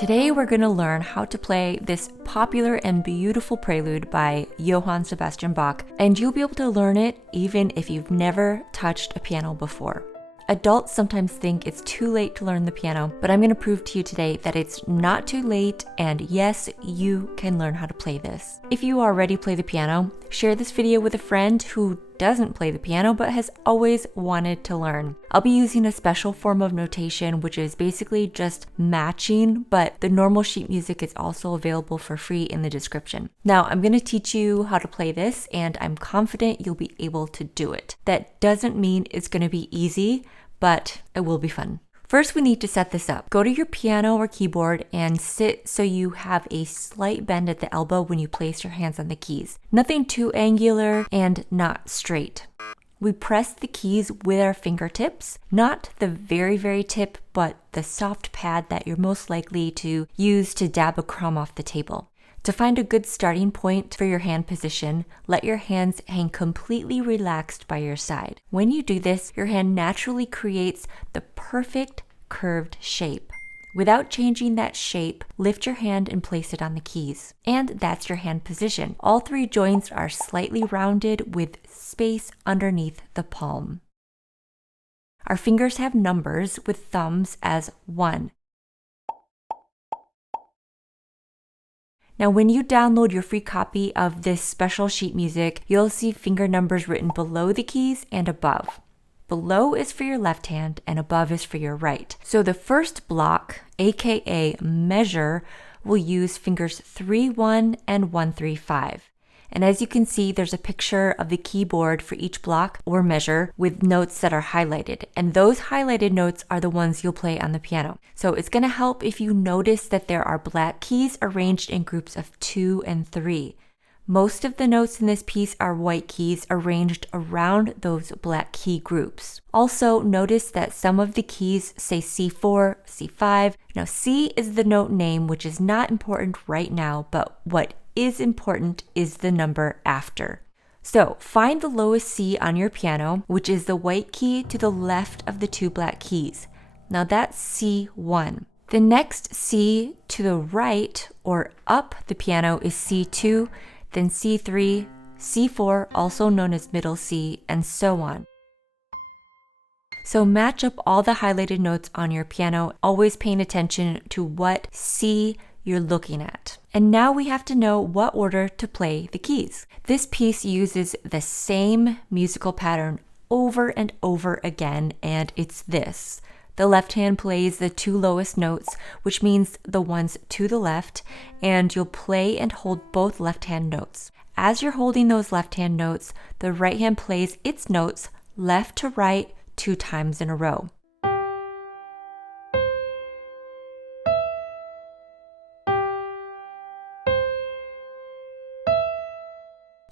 Today we're going to learn how to play this popular and beautiful prelude by Johann Sebastian Bach, and you'll be able to learn it even if you've never touched a piano before. Adults sometimes think it's too late to learn the piano, but I'm going to prove to you today that it's not too late, and yes, you can learn how to play this. If you already play the piano, share this video with a friend who doesn't play the piano but has always wanted to learn. I'll be using a special form of notation, which is basically just matching, but the normal sheet music is also available for free in the description. Now, I'm going to teach you how to play this, and I'm confident you'll be able to do it. That doesn't mean it's going to be easy, but it will be fun. First, we need to set this up. Go to your piano or keyboard and sit so you have a slight bend at the elbow when you place your hands on the keys. Nothing too angular and not straight. We press the keys with our fingertips, not the very tip, but the soft pad that you're most likely to use to dab a crumb off the table. To find a good starting point for your hand position, let your hands hang completely relaxed by your side. When you do this, your hand naturally creates the perfect curved shape. Without changing that shape, lift your hand and place it on the keys. And that's your hand position. All three joints are slightly rounded with space underneath the palm. Our fingers have numbers with thumbs as 1. Now, when you download your free copy of this special sheet music, you'll see finger numbers written below the keys and above. Below is for your left hand and above is for your right. So the first block, aka measure, will use fingers 3-1 and 1-3-5. And as you can see, there's a picture of the keyboard for each block or measure with notes that are highlighted. And those highlighted notes are the ones you'll play on the piano. So it's going to help if you notice that there are black keys arranged in groups of 2 and 3. Most of the notes in this piece are white keys arranged around those black key groups. Also, notice that some of the keys say C4, C5. Now, C is the note name, which is not important right now, but what is important is the number after. So find the lowest C on your piano, which is the white key to the left of the two black keys. Now that's C1. The next C to the right or up the piano is C2, then C3, C4, also known as middle C, and so on. So match up all the highlighted notes on your piano, always paying attention to what C you're looking at. And now we have to know what order to play the keys. This piece uses the same musical pattern over and over again, and it's this. The left hand plays the two lowest notes, which means the ones to the left, and you'll play and hold both left hand notes. As you're holding those left hand notes, the right hand plays its notes left to right 2 times in a row.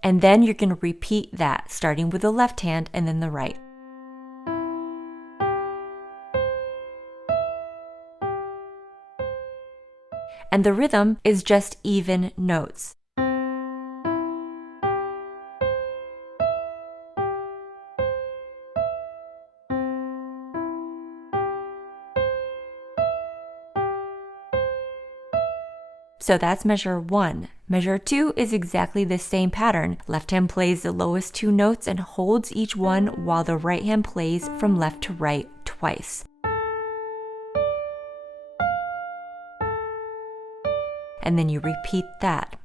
And then you're going to repeat that, starting with the left hand and then the right. And the rhythm is just even notes. So that's measure 1. Measure 2 is exactly the same pattern. Left hand plays the lowest 2 notes and holds each one while the right hand plays from left to right twice. And then you repeat that.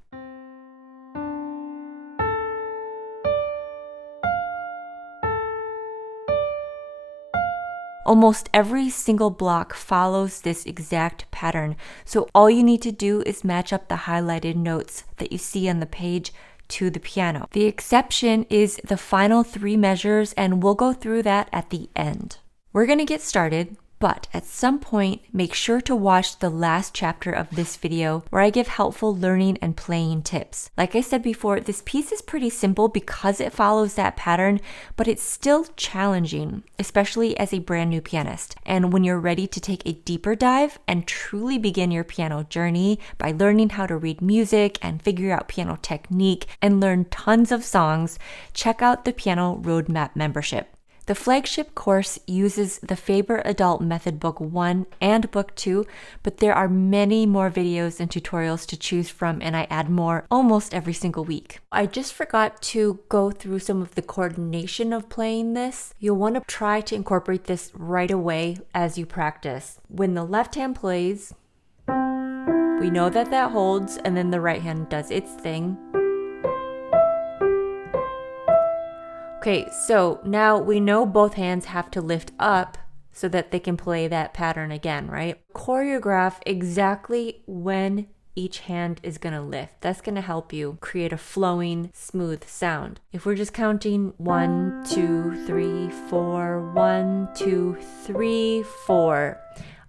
Almost every single block follows this exact pattern, so all you need to do is match up the highlighted notes that you see on the page to the piano. The exception is the final 3 measures, and we'll go through that at the end. We're going to get started, but at some point, make sure to watch the last chapter of this video where I give helpful learning and playing tips. Like I said before, this piece is pretty simple because it follows that pattern, but it's still challenging, especially as a brand new pianist. And when you're ready to take a deeper dive and truly begin your piano journey by learning how to read music and figure out piano technique and learn tons of songs, check out the Piano Roadmap membership. The flagship course uses the Faber Adult Method Book 1 and Book 2, but there are many more videos and tutorials to choose from, and I add more almost every single week. I just forgot to go through some of the coordination of playing this. You'll want to try to incorporate this right away as you practice. When the left hand plays, we know that that holds, and then the right hand does its thing. Okay, so now we know both hands have to lift up so that they can play that pattern again, right? Choreograph exactly when each hand is gonna lift. That's gonna help you create a flowing, smooth sound. If we're just counting 1, 2, 3, 4, 1, 2, 3, 4,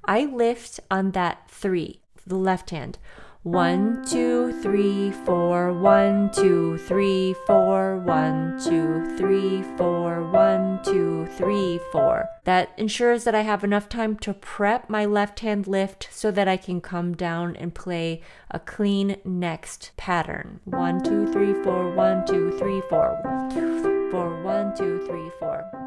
I lift on that 3, the left hand. 1, 2, 3, 4, 1, 2, 3, 4, 1, 2, 3, 4, 1, 2, 3, 4. That ensures that I have enough time to prep my left hand lift so that I can come down and play a clean next pattern. 1, 2, 3, 4, 1, 2, 3, 4. 1, 2, 3, 4, 1, 2, 3, 4.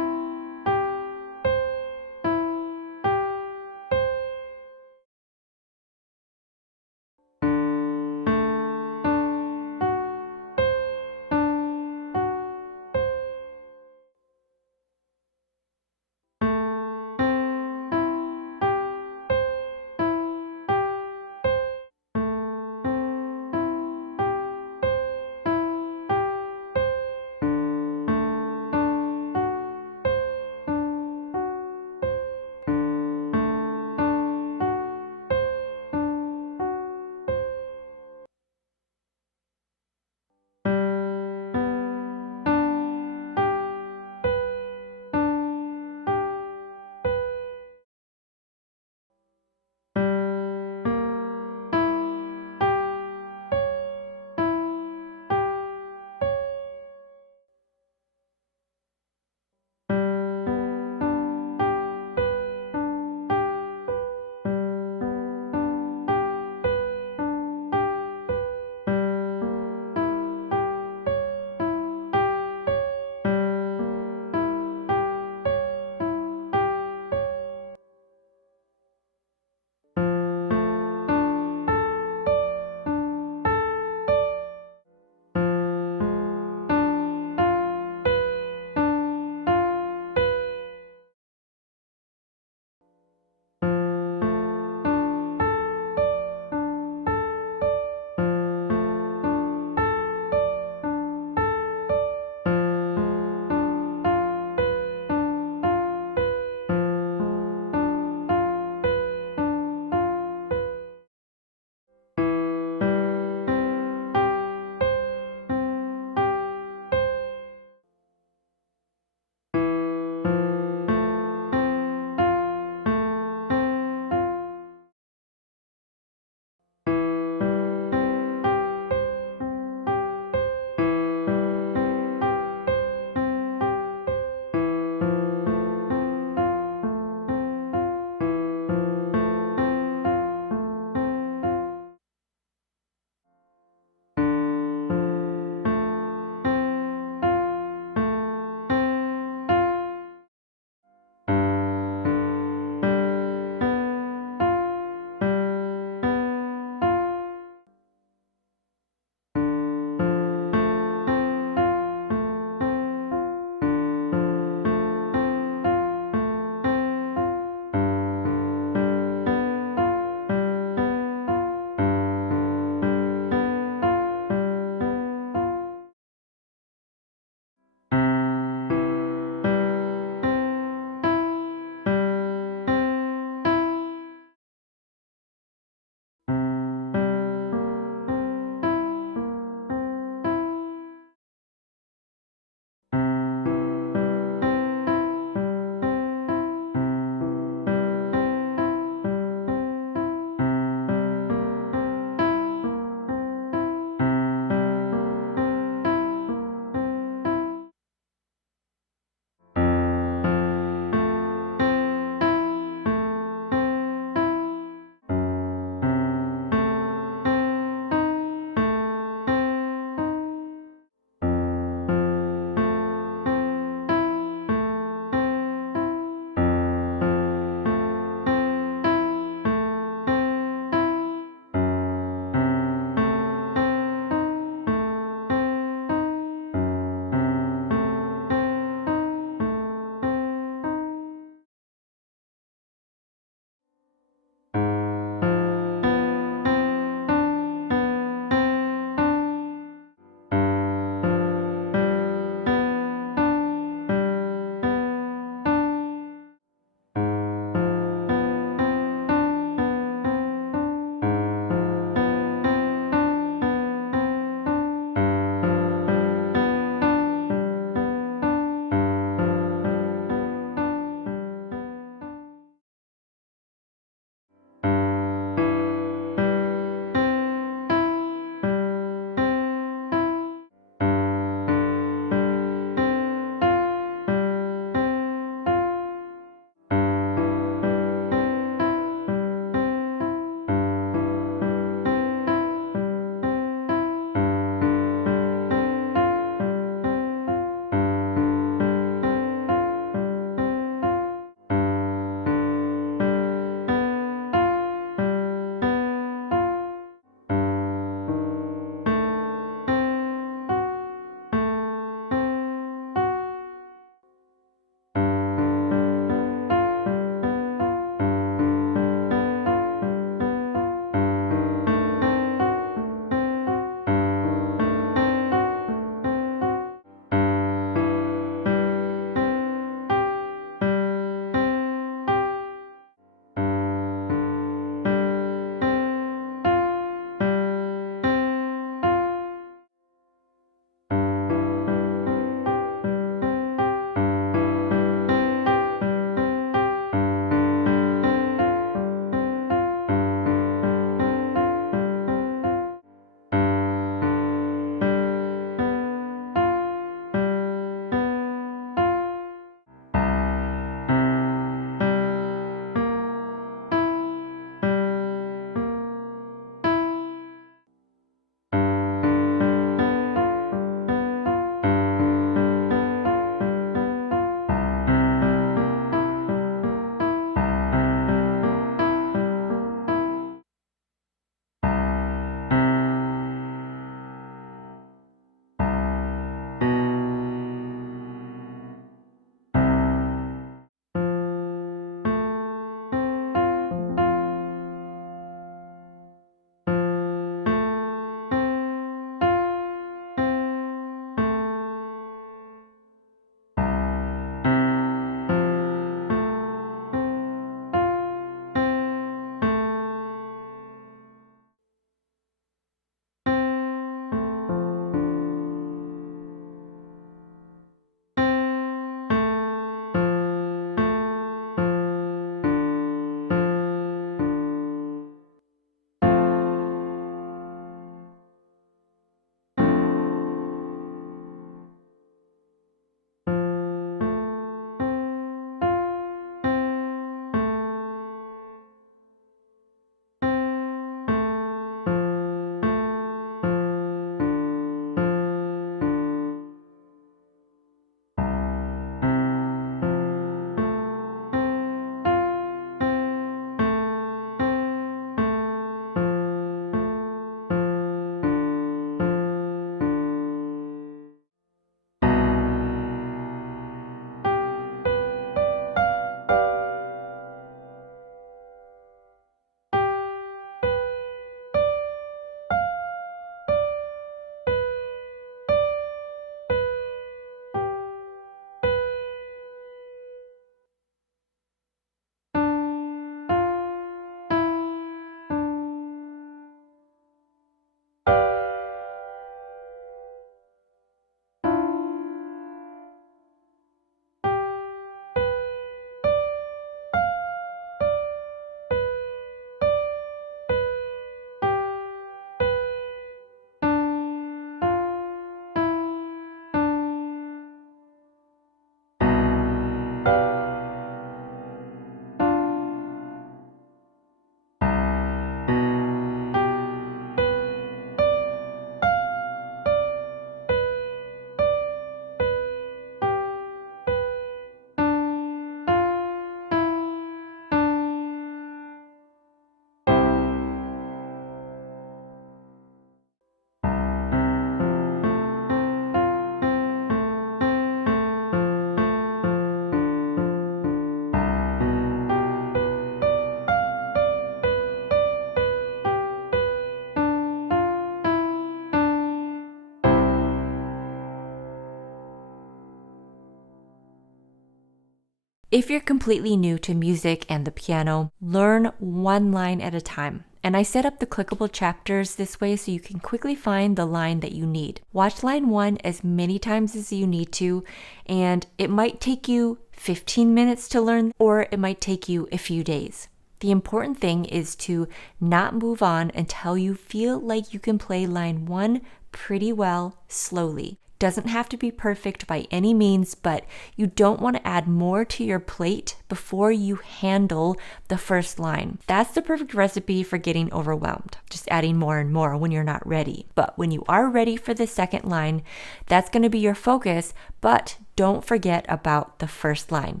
If you're completely new to music and the piano, learn one line at a time. And I set up the clickable chapters this way so you can quickly find the line that you need. Watch line 1 as many times as you need to, and it might take you 15 minutes to learn, or it might take you a few days. The important thing is to not move on until you feel like you can play line 1 pretty well slowly. Doesn't have to be perfect by any means, but you don't want to add more to your plate before you handle the first line. That's the perfect recipe for getting overwhelmed, just adding more and more when you're not ready. But when you are ready for the second line, that's going to be your focus, but don't forget about the first line.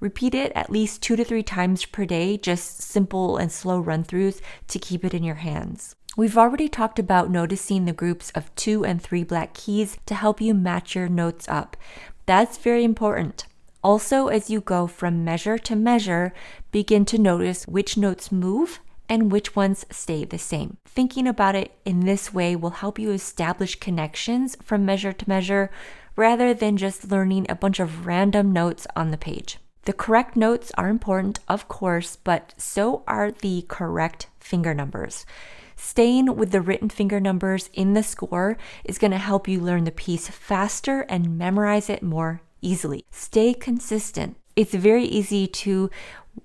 Repeat it at least 2 to 3 times per day, just simple and slow run-throughs to keep it in your hands. We've already talked about noticing the groups of 2 and 3 black keys to help you match your notes up. That's very important. Also, as you go from measure to measure, begin to notice which notes move and which ones stay the same. Thinking about it in this way will help you establish connections from measure to measure rather than just learning a bunch of random notes on the page. The correct notes are important, of course, but so are the correct finger numbers. Staying with the written finger numbers in the score is going to help you learn the piece faster and memorize it more easily. Stay consistent. It's very easy to,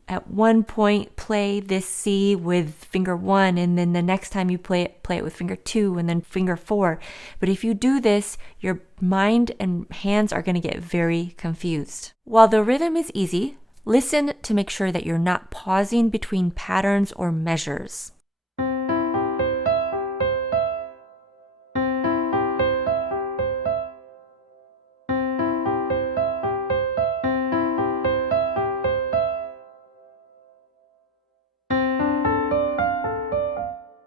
at one point, play this C with finger 1, and then the next time you play it with finger 2, and then finger 4. But if you do this, your mind and hands are going to get very confused. While the rhythm is easy, listen to make sure that you're not pausing between patterns or measures.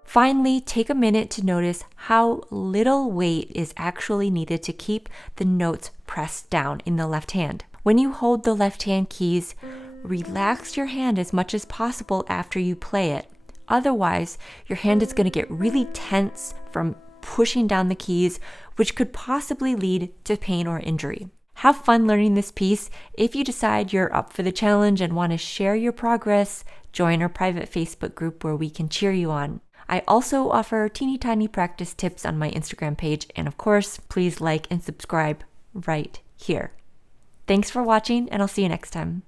Finally, take a minute to notice how little weight is actually needed to keep the notes pressed down in the left hand. When you hold the left hand keys, relax your hand as much as possible after you play it. Otherwise, your hand is going to get really tense from pushing down the keys, which could possibly lead to pain or injury. Have fun learning this piece. If you decide you're up for the challenge and want to share your progress, join our private Facebook group where we can cheer you on. I also offer teeny tiny practice tips on my Instagram page, and of course, please like and subscribe right here. Thanks for watching, and I'll see you next time.